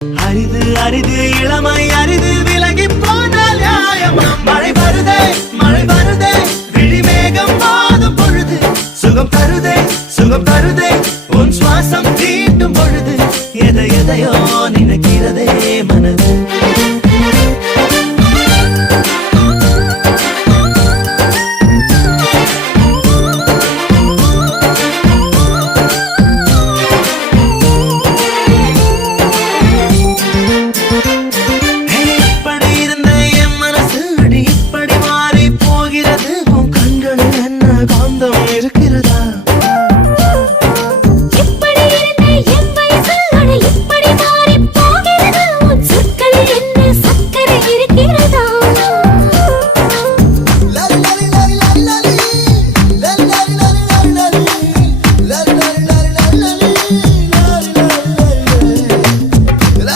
அரிது அரிது இளமை அரிது விலகி போனால் நியாயமா? மழை வருதே விழிமேகம் மாதும் பொழுது சுகம் தருதே உன் சுவாசம் தீட்டும் பொழுது எதையோ